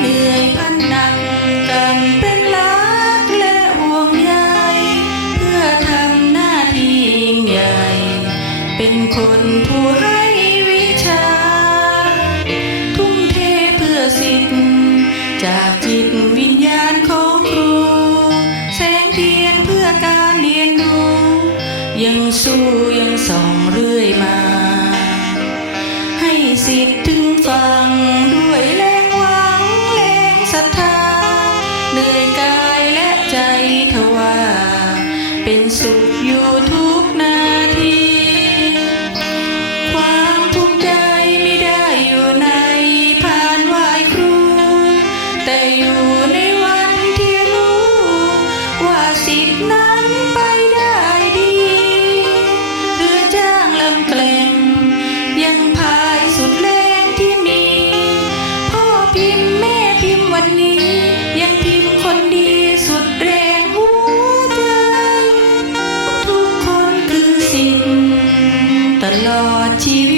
เหนื่อยพันหนักจำเป็นรักละห่วงใยเพื่อทำหน้าที่ใหญ่ เป็นคนผู้ให้วิชา ทุ่มเทเพื่อสิทธิจากจิตวิญญาณของครู แสงเทียนเพื่อการเรียนรู้ ยังสู้ยังส่องเรื่อยมา ให้สิทธิถึงฟังด้วยแล แต่อยู่ในวันที่รู้ ว่าสิทธินั้นไปได้ดี เรือจ้างลำแกล่งยังพายสุดแรงที่มี พ่อพิมพ์แม่พิมพ์วันนี้ ยังพิมพ์คนดีสุดแรงหัวใจ ทุกคนคือสิทธิ์ตลอดชีวิต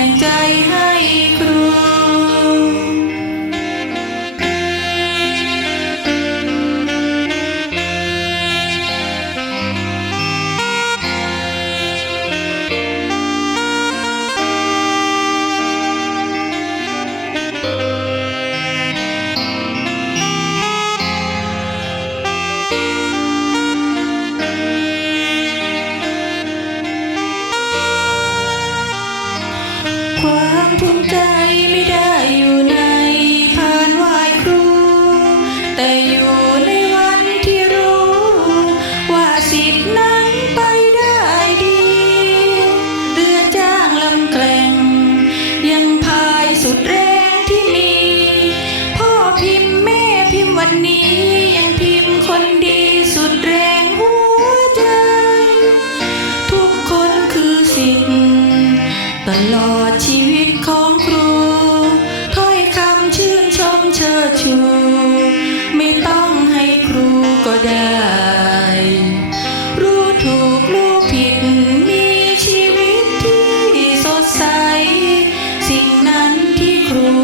ง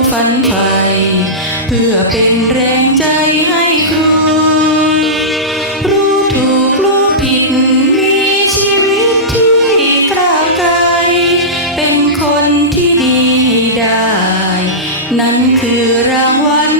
ฝันไป เพื่อเป็นแรงใจให้ครู รู้ถูกรู้ผิดมีชีวิตที่กล้าวไกลเป็นคนที่ดีได้ นั่นคือรางวัล